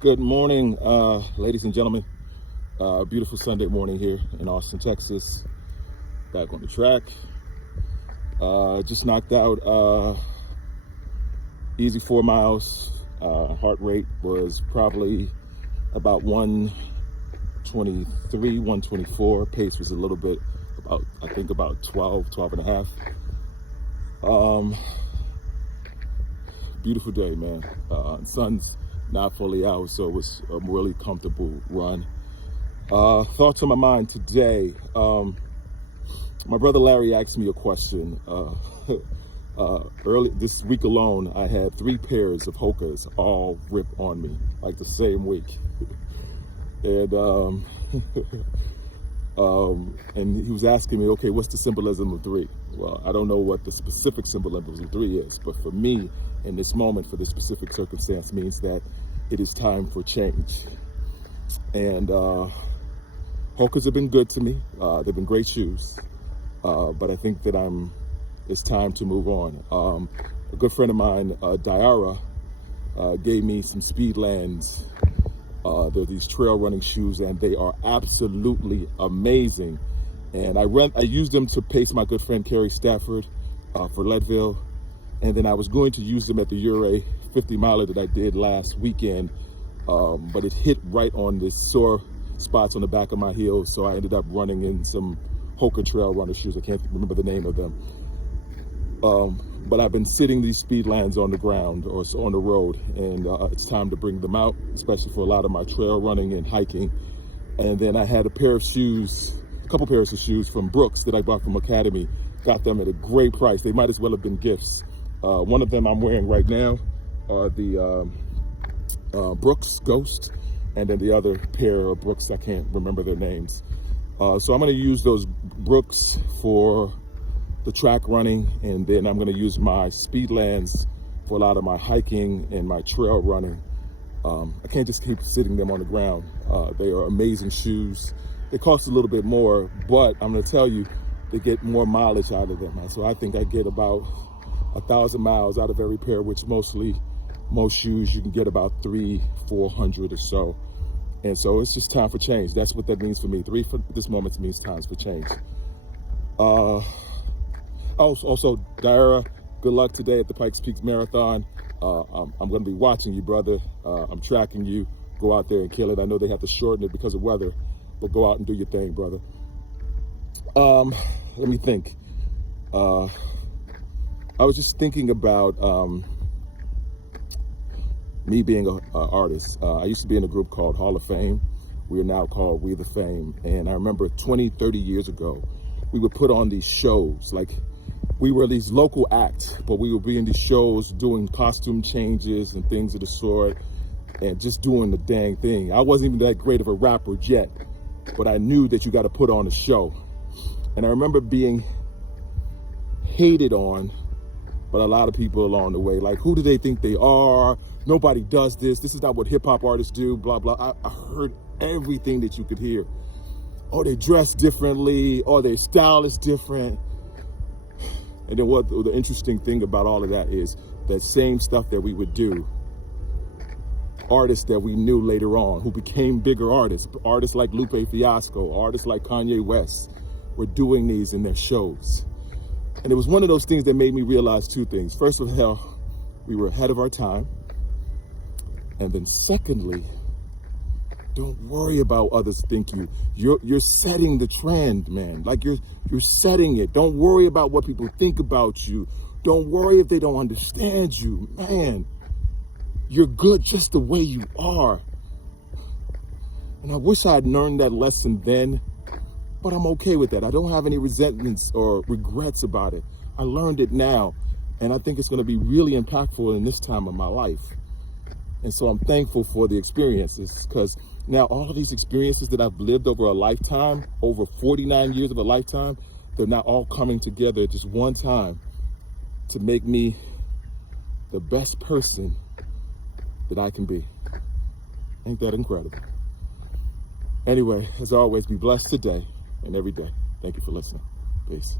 Good morning, ladies and gentlemen. Beautiful Sunday morning here in Austin, Texas. Back on the track. Just knocked out easy 4 miles. Heart rate was probably about 123, 124. Pace was a little bit I think about 12 and a half. Beautiful day, man. Sun's not fully out, so it was a really comfortable run. Thoughts on my mind today. My brother Larry asked me a question. Early this week alone, I had 3 pairs of Hokas all rip on me, like the same week. And and he was asking me, okay, what's the symbolism of 3? Well, I don't know what the specific symbolism of 3 is, but for me, in this moment, for this specific circumstance, means that it is time for change. And Hokas have been good to me. They've been great shoes, but I think that it's time to move on. A good friend of mine, Diara, gave me some Speedlands. They're these trail running shoes, and they are absolutely amazing. And I used them to pace my good friend Kerry Stafford for Leadville. And then I was going to use them at the Ouray 50 miler that I did last weekend, but it hit right on the sore spots on the back of my heel. So I ended up running in some Hoka trail runner shoes. I can't remember the name of them. But I've been sitting these Speedlands on the ground or on the road, and it's time to bring them out, especially for a lot of my trail running and hiking. And then I had a couple pairs of shoes from Brooks that I bought from Academy. Got them at a great price. They might as well have been gifts. One of them I'm wearing right now are the Brooks Ghost, and then the other pair of Brooks, I can't remember their names. So I'm going to use those Brooks for the track running, and then I'm going to use my Speedlands for a lot of my hiking and my trail running. I can't just keep sitting them on the ground. They are amazing shoes. They cost a little bit more, but I'm going to tell you, they get more mileage out of them. So I think I get about 1,000 miles out of every pair, which most shoes you can get about 300-400 or so. And so it's just time for change. That's what that means for me. 3 for this moment means times for change. Also, Diara, good luck today at the Pikes Peak Marathon. I'm going to be watching you, brother. I'm tracking you. Go out there and kill it. I know they have to shorten it because of weather, but go out and do your thing, brother. Let me think. I was just thinking about me being an artist. I used to be in a group called Hall of Fame. We are now called We the Fame. And I remember 20-30 years ago, we would put on these shows. Like, we were these local acts, but we would be in these shows doing costume changes and things of the sort, and just doing the dang thing. I wasn't even that great of a rapper yet, but I knew that you got to put on a show. And I remember being hated on, but a lot of people along the way, like, who do they think they are? Nobody does this. This is not what hip hop artists do, blah, blah. I heard everything that you could hear. Oh, they dress differently, or their style is different. And then what the interesting thing about all of that is that same stuff that we would do, artists that we knew later on who became bigger artists like Lupe Fiasco, artists like Kanye West, were doing these in their shows. And it was one of those things that made me realize 2 things. First of all, we were ahead of our time. And then secondly, don't worry about others think you. You're setting the trend, man. Like you're setting it. Don't worry about what people think about you. Don't worry if they don't understand you. Man, you're good just the way you are. And I wish I had learned that lesson then, but I'm okay with that. I don't have any resentments or regrets about it. I learned it now, and I think it's going to be really impactful in this time of my life. And so I'm thankful for the experiences, because now all of these experiences that I've lived over a lifetime, over 49 years of a lifetime, they're now all coming together at just one time to make me the best person that I can be. Ain't that incredible? Anyway, as always, be blessed today and every day. Thank you for listening. Peace.